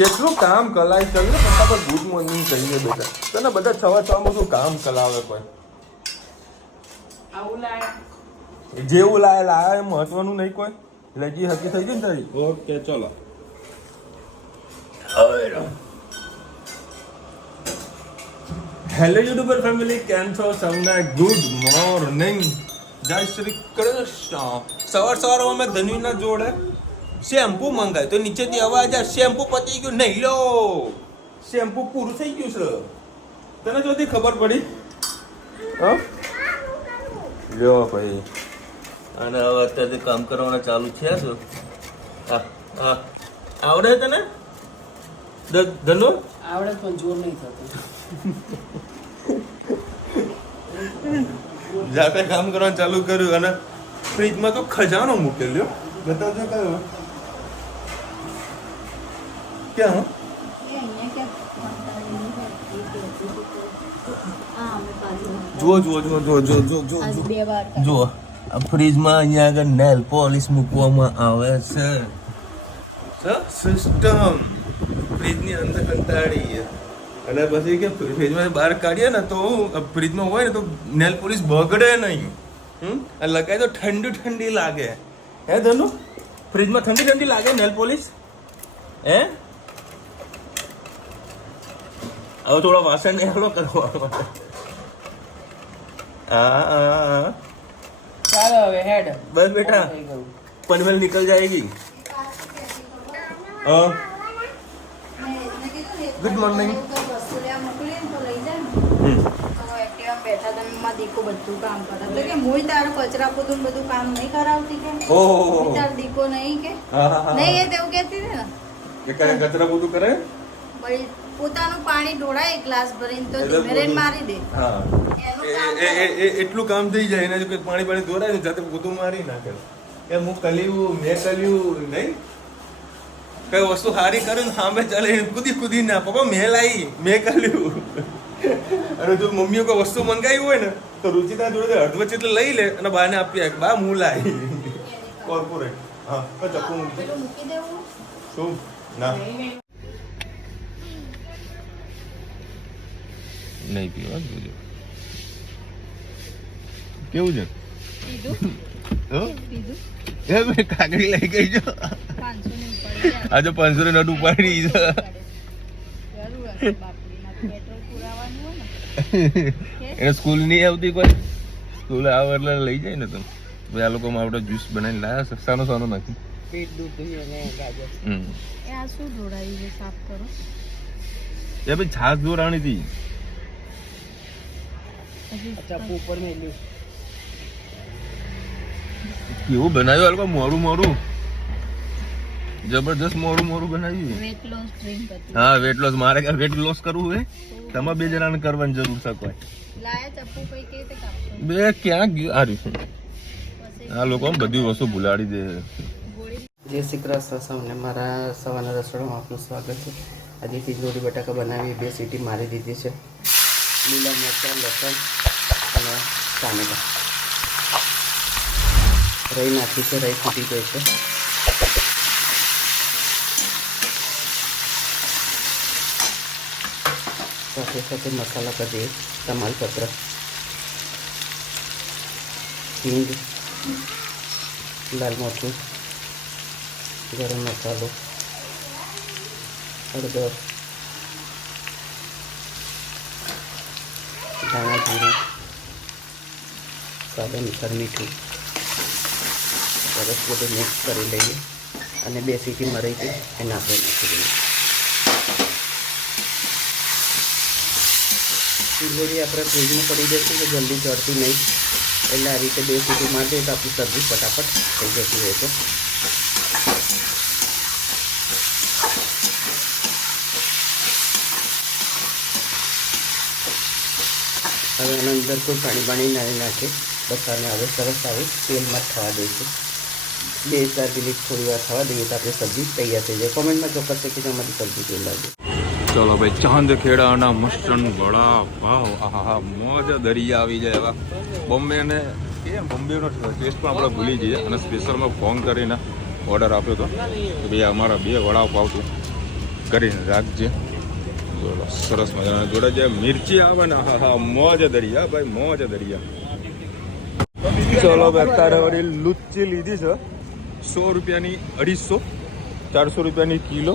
કેટલું કામ કલાય ચાલ ને ફટાફટ ગુડ મોર્નિંગ કહીએ બેટા તને બધા 6:06 માં શું કામ કલાવે કોઈ આવું લાય જેવું લાયા એ મહત્વનું નહીં કોઈ લગી હકી થઈ ગઈ ને તારી ઓકે ચલો હેલો યુટ્યુબર ફેમિલી કેમ છો સૌને ગુડ મોર્નિંગ જય શ્રી કૃષ્ણ સવારમાં મેં ધન્વીના જોડે શેમ્પુ મંગાવ્યું તો નીચેથી અવાજ આ શેમ્પુ પતી ગયું નહીં લો શેમ્પુ પૂરું થઈ ગયું છે તને જોથી ખબર પડી હા લ્યો ભાઈ અને હવે અત્યારે કામ કરવાના ચાલુ છે શું હા હા આવડે તને ધનુ આવડે પણ જોર નહીં થતું જાતે કામ કરવાનું ચાલુ કર્યું અને ફ્રીજમાં તો ખજાનો મૂકેલ્યો બતાવજો કયો ક્યાં જુઓ આ ફ્રીજમાં અહીંયા આગળ નેલ પોલિશ મૂકવામાં આવે છે સિસ્ટમ ફ્રીજની અંદર કંટાળી અને પછી કે ફ્રીજમાં બહાર કાઢીએ ને તો ફ્રીજમાં હોય ને તો નેલ પોલિશ બગડે નહીં અને લગાય તો ઠંડી લાગે હે ધનુ ફ્રીજમાં ઠંડી લાગે નેલ પોલિશ હે હવે થોડો વાસણ નેલો કરવાનો હા ચાલો હવે હેડ બસ બેટા पनवेल निकल जाएगी गुड मॉर्निंग દીકો બધું કામ કરે એટલે કે મોય તારો કચરા પોતું બધું કામ નહીં કરાવતી કે ઓહો તાર દીકો નહીં કે હા નહીં એ તેવું કહેતી હતી ને કે કરે કચરા પોતું કરે ભાઈ પોતાનું પાણી ઢોળાય એક ગ્લાસ ભરીને તો ધીમેરેન મારી દે હા એટલું કામ થઈ જાય એને જો પાણી દોરાય ને જાતે પોતું મારી નાખે કે હું મેં કર્યું નહીં કઈ વસ્તુ સારી કર્યું સામે ચાલે કૂદી ના પપ્પા મેં કર્યું અને જો મમ્મીઓ કોઈ વસ્તુ મંગાવી હોય ને તો રુચિતા જોડે અડધવચ્ચે એટલે લઈ લે અને બાને આપી આપ બા હું લાવી કોર્પોરેટ હા ચપ્પુ મૂકી દેવું શું ના નહીં પીવા જોજો કેવું છે કાકડી લઈ ગઈ છો આજે 500 નોટ ઉપાડી એને સ્કૂલ નહીં આવતી કોઈ સ્કૂલ આવે એટલે લઈ જાય ને તો ભાઈ આ લોકો આપણે જ્યુસ બનાવીને લાયા સાનો નાખી પેટ દૂધ અને ગાજર એ આ શું ઢોળાયું છે સાફ કરો એ ભાઈ છાસ દોરાણી હતી ચપ્પુ ઉપર મેલ્યું કેવું બનાવ્યું આ લોકો મોરું જબરદસ્ત મોરું બનાવ્યું વેટ લોસ ડ્રિંક હતી હા વેટ લોસ મારે વેટ લોસ કરવું હોય તમે બે જણાને કરવાની જરૂર છે કોઈ લાયા ચપ્પુ કઈ કે તે કાપશો બે ક્યાં ગયું આ રહ્યું આ લોકો બધી વસ્તુ ભૂલાડી દે જય શ્રી કૃષ્ણ સૌને મારા સવારના રસોડામાં આપનું સ્વાગત છે આજે તીજોરી બટાકા બનાવી 2 સીટી મારી દીધી છે લીલા મરચાં લસણ અને ટામેટા રહી નાખી છે રહી ફૂટી ગઈ છે સાથે મસાલા કરી દઈએ તમાલપત્ર હિંગ લાલ મરચું ગરમ મસાલો હળદર ધાણા જીરું સ્વાદ અનુસાર મીઠું સરસ બધું મિક્સ કરી લઈએ અને 2 સીટી મરાઈ ગઈ એને આપણે નાખી દઈએ તીજોરી આપણે ફ્રીજમાં પડી જશે તો જલ્દી ચડતી નહીં એટલે આ રીતે 2 સીટી મારી દઈએ તો આપણી સબ્જી ફટાફટ થઈ જતી રહે છે હવે આના અંદર કોઈ પાણી નહીં નાખે બસ આને હવે સરસ આવે તેલમાં થવા દઈશું 2-4 મિનિટ થોડી વાર થવા દઈએ તો આપણી સબ્જી તૈયાર થઈ જાય કોમેન્ટમાં ચોક્કસ કે અમારી સબ્જી કેવી લાગે ચલો ભાઈ ચાંદખેડાના મસ્ટન વડા ભાવ આહા મોજ દરિયા આવી જાય એવા બોમ્બેનો ટેસ્ટ પણ આપણે ભૂલી જઈએ અને સ્પેશિયલમાં ફોન કરીને ઓર્ડર આપ્યો હતો કે ભાઈ અમારા 2 વડા પાવ કરીને રાખજે. બોલો સરસ મજાના જોડે જે મિર્ચી આવે ને, હા હા મોજ દરિયા ભાઈ, મોજ દરિયા. ચલો અત્યારે વળી લુચ્ચી લીધી છે 100 રૂપિયાની 250, 400 રૂપિયાની કિલો.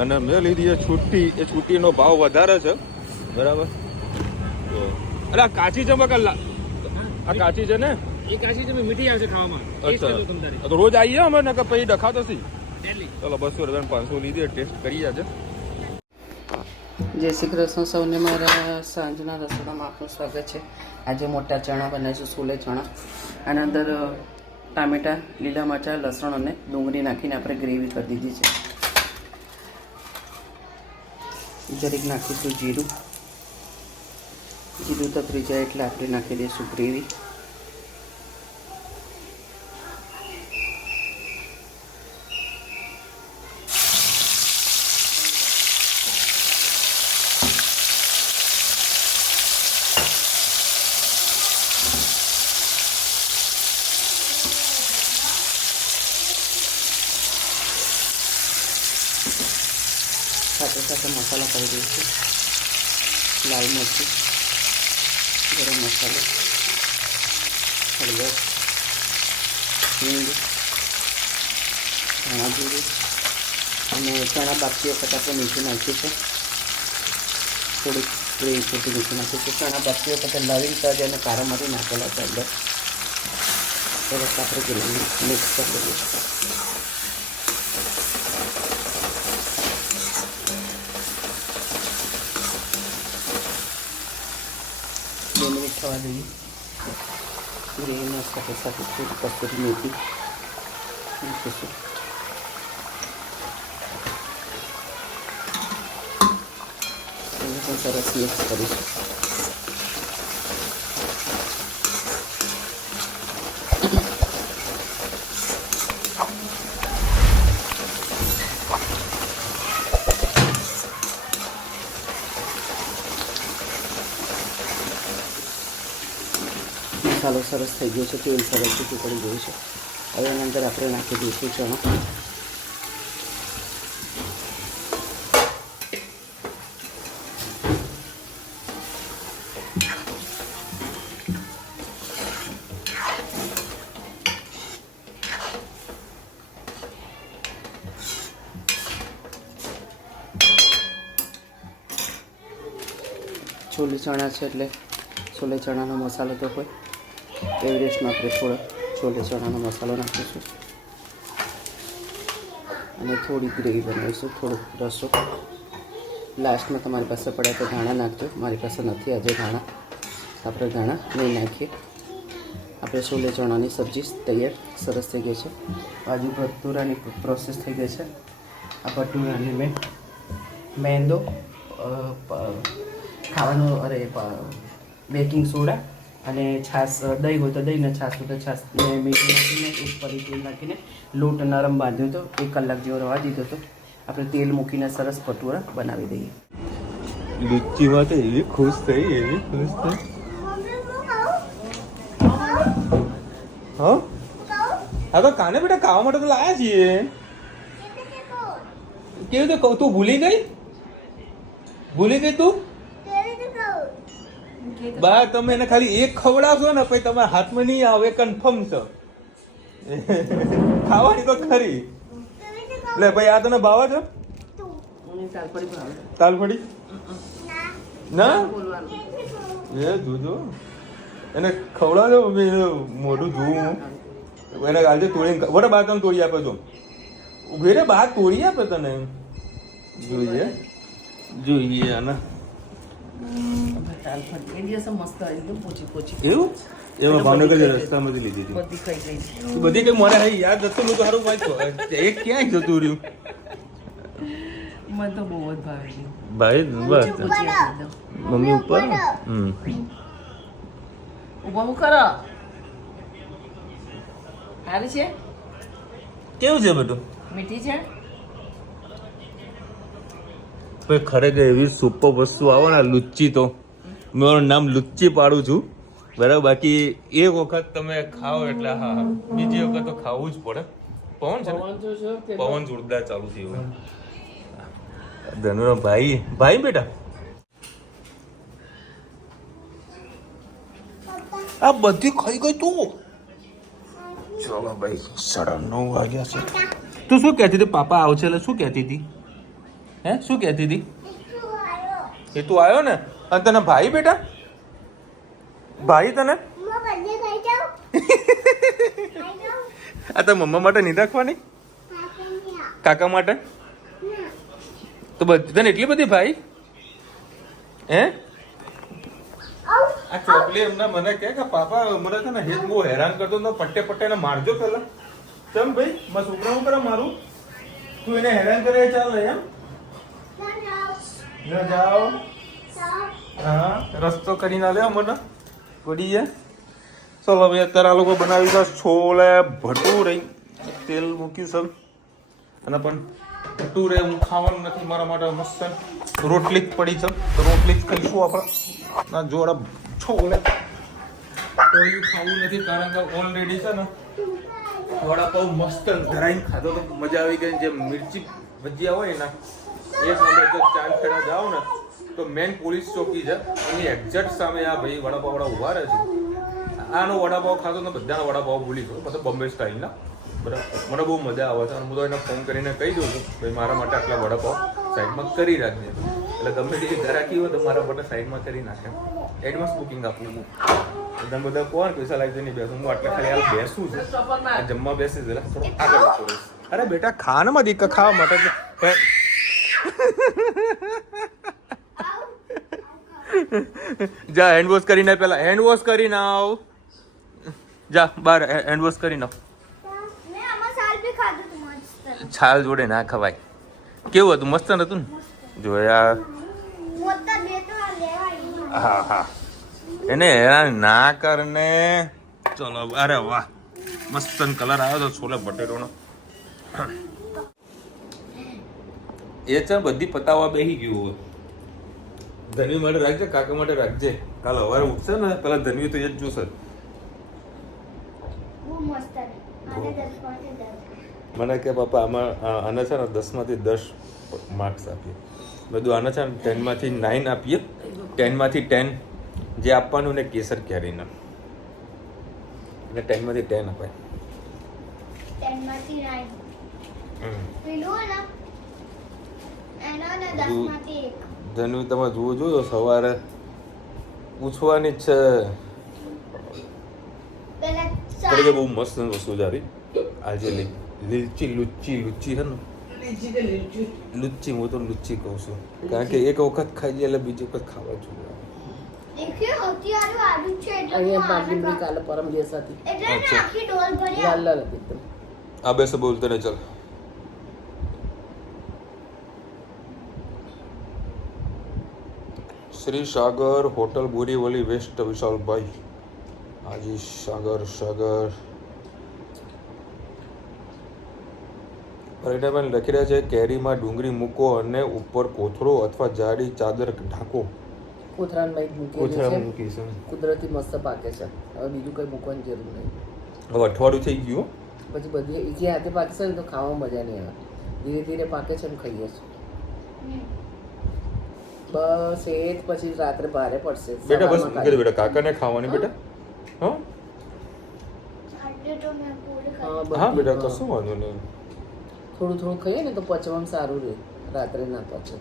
અને મેં લીધી છે છૂટી. એ છૂટીનો ભાવ વધારે છે, બરાબર. તો અરે આ કાચી છે બકલ્લા, આ કાચી છે ને, એ કાશી તમે મીઠી આવશે ખાવામાં. અચ્છા તો રોજ આવીએ અમે ને કે પછી ડખાતો સી. ચલો 200 રૂપિયા 500 લીધી, ટેસ્ટ કરી આજે. જય શ્રી કૃષ્ણ સૌને. મારા સાંજના રસોડામાં આપનું સ્વાગત છે. આજે મોટા ચણા બનાવીશું, સોલે ચણા. આના અંદર ટામેટાં, લીલા મરચાં, લસણ અને ડુંગળી નાખીને આપણે ગ્રેવી કરી દીધી છે. જરીક નાખીશું જીરું. જીરું તતરી જાય એટલે આપણે નાખી દઈશું ગ્રેવી. સાથે સાથે મસાલા કરી દઈશું. લાલ મરચું, ગરમ મસાલો, હળદર, હિંગ, ધાણા જીરું અને ચણા બાફતી વખત આપણે મીઠું નાખ્યું છે. થોડીક ગ્રેવી પૂરતી મીઠું નાખ્યું છે. ચણા બાફતી વખતે લવિંગ, તજ અને કારામાંથી નાખેલા છે અંદર. સરસ આપણે ગ્રેવી મિક્સ કરી દઈશું. 2 મિનિટ થવા દઈએ. ગ્રેવીમાં સાથે સાથે થોડી કસ્તુરી મેથી નાખીશું. એને પણ સરસ મિક્સ કરીશું. મસાલો સરસ થઈ ગયો છે, તેલ સરસ છૂટું પડી ગયું છે. હવે એની અંદર આપણે નાખી દઈશું ચણા. છોલે ચણા છે એટલે છોલે ચણાનો મસાલો તો હોય. એવરેસ્ટમાં આપણે થોડો છોલે ચણાનો મસાલો નાખીશું અને થોડી ગ્રેવી બનાવીશું, થોડો રસો. લાસ્ટમાં તમારી પાસે પડે તો ધાણા નાખજો. મારી પાસે નથી આજે ધાણા, આપણે ધાણા નહીં નાખીએ. આપણે છોલે ચણાની સબ્જી તૈયાર સરસ થઈ ગઈ છે. બાજુ ભટુરાની પ્રોસેસ થઈ ગઈ છે. આ ભટુરાની મેં મેંદો, ખાવાનો બેકિંગ સોડા અને છાશ, દહીં હોય તો દહીં, ને છાશ હોય તો છાશ, ને મીઠું નાખીને એક પરી તેલ નાખીને લોટ નરમ બાંધ્યો હતો. 1 કલાક જેવો રવા દીધો હતો. આપણે તેલ મૂકીને સરસ ભટુરા બનાવી દઈએ. લુચ્ચીમાં તો એવી ખુશ થઈ, એવી ખુશ થઈ. હા હા તો કાને બેટા ખાવા માટે તો લાયા છીએ. કેવું તો કહું, તું ભૂલી ગઈ? ભૂલી ગઈ તું? બા તમે એને ખાલી એક ખવડાવશો ને પછી તમારા હાથમાં નહીં આવે, કન્ફર્મ છે. ખાવાની તો ખરી. લે ભાઈ આ તને ભાવે છે? તાલફળી ના એ જોજો એને ખવડાવજો. મોઢું જોવું એને આજે તોડી વડે બા તને તોડી આપે તો ઉભી રે, બા તોડી આપે તને. જોઈએ જોઈએ આના એવું એમાં ભાવનગર રસ્તામાંથી લીધી હતી. બધી કઈ મને યાદ હતું નતું. સારું વાંચો એક ક્યાંય જતું રહ્યું. મને તો બહુ જ ભાવે. ભાઈ બસ મમ્મી ઉપર ઉભા કરો. સારી છે? કેવું છે બધું? મીઠી છે? ભાઈ ખરેખર એવી સુપર વસ્તુ આવે ને લુચ્ચી, તો મારું નામ લુચ્ચી પાડું છું, બરાબર. બાકી એક વખત તમે ખાઓ એટલે હા, બીજી વખત તો ખાવું જ પડે. પવન છે ને? પવન જોરદાર ચાલુ થયું. ધનુનો ભાઈ ભાઈ બેટા આ બધી ખાઈ ગઈ તું. ચલો ભાઈ 9:30 વાગ્યા છે. તું શું કહેતી હતી પાપા આવશે એટલે શું કહેતી હતી? હે શું કહેતી હતી? એ તું આવ્યો ને અને તને ભાઈ બેટા ભાઈ તને આ તો મમ્મા માટે નહીં રાખવાની કાકા માટે તો બધી તને એટલી બધી ભાઈ હે આ ચોકલી એમના મને કહે કે પાપા મને છે ને હેત બહુ હેરાન કરતો તો પટ્ટે પટ્ટે ને મારજો પેલા. ચમ ભાઈ મારા છોકરા હું કરે મારું તું એને હેરાન કરે ચાલ એમ ન જાઓ. હા રસ્તો કરીને આવ્યો મને પડી જાય. ચલો ભાઈ અત્યારે આ લોકો બનાવી દો છોલે ભટુરે તેલ મૂક્યું છે અને પણ ભટુરે હું ખાવાનું નથી મારા માટે મસ્ત રોટલી જ પડી છે તો રોટલી જ ખાઈશું આપણે ના જોડા છોલે કોઈ ખાવું નથી કારણ કે ઓલરેડી છે ને વડાપાવ મસ્ત ધરાઈને ખાધો તો મજા આવી ગઈ. જે મિર્ચી ભજીયા હોય ને એ સામે જો ચાંદખેડા જાઓ ને તો મેન પોલીસ ચોકી છે એની એક્ઝેક્ટ સામે આ ભાઈ વડાપાવ વાળા ઉભા રહે છે. આનો વડાપાવ ખાતો ને બધાના વડાપાવ ભૂલી ગયો મતલબ બોમ્બે સ્ટાઇલના બરાબર. મને બહુ મજા આવે છે અને હું તો એને ફોન કરીને કહી દઉં છું ભાઈ મારા માટે આટલા વડાપાવ સાઈડમાં કરી રાખજે એટલે ગમે તે ઘરાકી હોય તો મારા માટે સાઈડમાં કરી નાખે. એડવાન્સ બુકિંગ આપવું તમે બધા કોણ પૈસા લાગી નહીં બેસું હું આટલા ખાલી હાલ બેસું છું જમવા બેસી જરા થોડો આગળ જતો રહીશ. અરે બેટા ખાનમાં દીક ખાવા માટે જા હેન્ડ વોશ કરીને પેલા હેન્ડ વોશ કરીને આવ જા બહાર હેન્ડ વોશ કરીને આવ. છાલ જોડે ના ખવાય. કેવું હતું મસ્ત નતું ને જોયા. હા હા એને હેરાન ના કરને. ચલો અરે વાહ મસ્ત કલર આવ્યો તો છોલે બટેરોનો. એ છે બધી પતાવવા બેસી ગયું હોય. ધનવી માટે રાખજે કાકા માટે રાખજે. કાલ સવારે ઉઠશે ને પેલા ધનવી તો એ જ જોશે. મને કે પપ્પા આમાં આને છે ને 10 માંથી 10 માર્ક્સ આપીએ. બધું આને છે ને 10 માંથી 9 આપીએ. 10 માંથી 10 જે આપવાનું ને કેસર કેરીના એટલે 10 માંથી 10 અપાય. 10 માંથી 9 પેલું ને એનો ને 10 માંથી 1 ધનવી તમે જોયો સવારે પૂછવાની જ છે કે બહુ મસ્ત વસ્તુ જારી આજે લીચી લુચ્ચી છે ને લુચ્ચી હું તો લુચ્ચી કહું છું કારણ કે એક વખત ખાઈ જાય એટલે બીજી વખત ખાવા જોઈએ. અહીંયા બાજરી કાલે પરમ દિવસ હતી લાલ લાલ હતી એકદમ. આ બેસે બોલતે ને ચાલ. શ્રી સાગર હોટલ બોરીવલી વેસ્ટ વિશાલભાઈ હાજી સાગર પરિણામ લખી રહ્યા છે કેરીમાં ડુંગળી મૂકો અને ઉપર કોથળો અથવા જાડી ચાદર ઢાંકો. કોથરામાં મૂકી છે કુદરતી મસ્ત પાકે છે. હવે બીજું કઈ મૂકવાની જરૂર નહીં. હવે અઠવાડિયું થઈ ગયું પછી બધી જે હાથે પાકે છે ને તો ખાવામાં મજા નહીં આવે. ધીરે ધીરે પાકે છે ને ખાઈએ છીએ બસ. એ જ પછી રાત્રે ભારે પડશે બેટા. બસ મૂકી દે બેટા કાકાને ખાવાની બેટા. હા બેટા કશું વાંધો નહીં. થોડું થોડું ખાઈએ ને તો પચવામાં સારું રહે. રાત્રે ના પચે.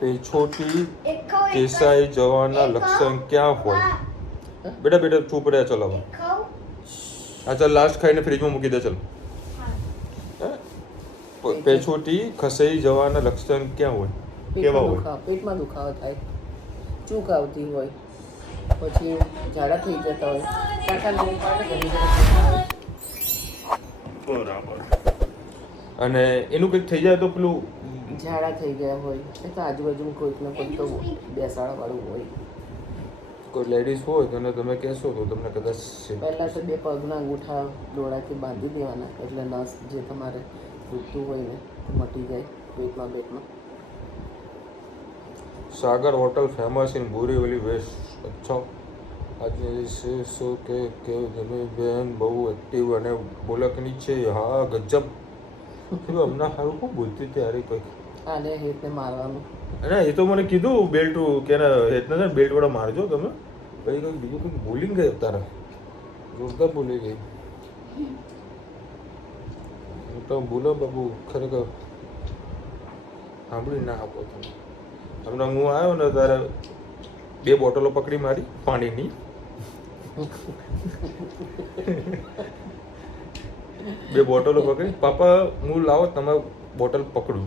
પેછોટી કેસાઈ જવાના લક્ષણ ક્યાં હોય બેટા? બેટા ચૂપ રહે. ચલો હવે આ ચાલ લાસ્ટ ખાઈને ફ્રીજમાં મૂકી દે. ચલ પેછોટી ખસાઈ જવાના લક્ષણ ક્યાં હોય? કેવા હોય? પેટમાં દુખાવો થાય, ચૂક આવતી હોય, પછી ઝાડા થઈ જતા હોય. બરાબર. અને એનું કંઈક થઈ જાય તો પેલું ઝાડા થઈ ગયા હોય એ તો આજુબાજુમાં કોઈકને કોઈ તો બેસાડવાળું હોય. કોઈ લેડીઝ હોય તો તમે કહેશો તો તમને કદાચ પહેલાં તો 2 પગના અંગૂઠા દોડાથી બાંધી દેવાના એટલે નસ જે તમારે દુખતું હોય ને મટી જાય પેટમાં. Sagar hotel famous in Borivali west. અચ્છા આજે શું કે તમે બેન બહુ એક્ટિવ અને બોલકની છે. હા ગજબ. હમણાં સારું ખૂબ બોલતી હતી યાર કોઈ આને હેતને મારવાનું અરે એ તો મને કીધું બેલ્ટ કે હેતને છે બેલ્ટ વાળા મારજો તમે પછી કંઈક બીજું કંઈક બોલી ગઈ તારા જોરદાર બોલી ગઈ હું તો બોલો બાબુ ખરેખર સાંભળી ના આપો તમે હમણાં હું આવ્યો ને ત્યારે 2 બોટલો પકડી મારી પાણીની 2 બોટલો પકડી પાપા હું લાવો તમારે બોટલ પકડું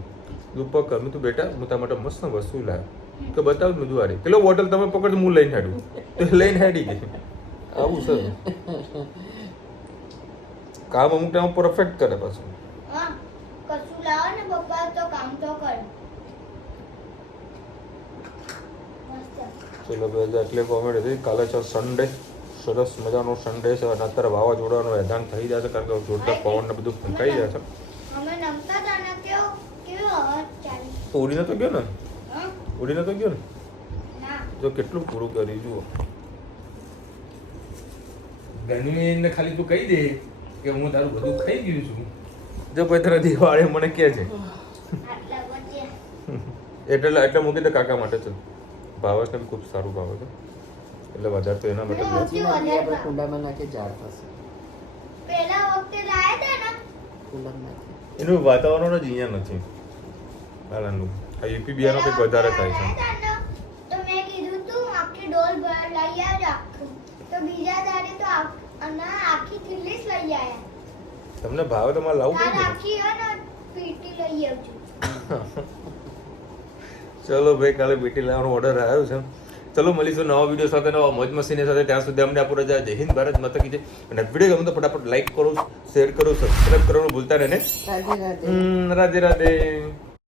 તું પકડ મેં તું બેટા હું તમારા માટે મસ્ત વસ્તુ લાવ્યો તો બતાવ મેં દુવારી કેટલો બોટલ તમે પકડ હું લઈને હેડું તો લઈને હેડી ગઈ આવું સર કામ અમુક ટાઈમ પરફેક્ટ કરે પાછું હા કશું લાવો ને પપ્પા તો કામ તો કર ચલો ભાઈ એટલે કોમેડી હતી કાલે છે સન્ડે સરસ મજાનો સન્ડે છે અને અત્યારે વાવાઝોડાનું એધાન થઈ જાય છે કારણ કે જોરદાર પવન ને બધું ફૂંકાઈ જાય છે અમે નમતા હતા ને કેવો અવાજ ચાલે ઉડીને તો ગયો ને હા ઉડીને તો ગયો ને ના જો કેટલું પૂરું કરી જુઓ ગનવીને ખાલી તું કહી દે કે હું તારું બધું ખાઈ ગયું છું જો પછી તને દિવાળે મને કહે છે આટલા બચ્યા એટલે મૂકી દે કાકા માટે છે ભાવસને બી ખૂબ સારું ભાવે છે એટલે વધારે તો એના માટે જ લે. આપણે કુંડામાં નાખીએ ઝાડ થશે પેલા વખતે લાયા હતા ને કુંડામાં નાખીએ એનું વાતાવરણ જ અહીંયા નથી હાલાનું આ યુપી બિહારનો કંઈક વધારે થાય છે તો મેં કીધું તું આખી ડોલ લઈ આવજો આખું તો બીજા દાડે તો આખી થેલી જ લઈ આયા તમને ભાવે તો મારે લાવવું તાર પડે ને. આખી હે ને પીટી લઈ આવજો ચલો ભાઈ કાલે બેટી લાવવાનો ઓર્ડર આવ્યો છે ચલો મળીશું નવા વિડીયો સાથે નવા મોજ મસ્તીની સાથે ત્યાં સુધી અમને આપો રજા જય હિન્દ ભારત માતા કી જય અને વિડીયો ગમે તો ફટાફટ લાઈક કરો શેર કરો સબસ્ક્રાઇબ કરવાનું ભૂલતા નહીં ને રાધે રાધે રાધે રાધે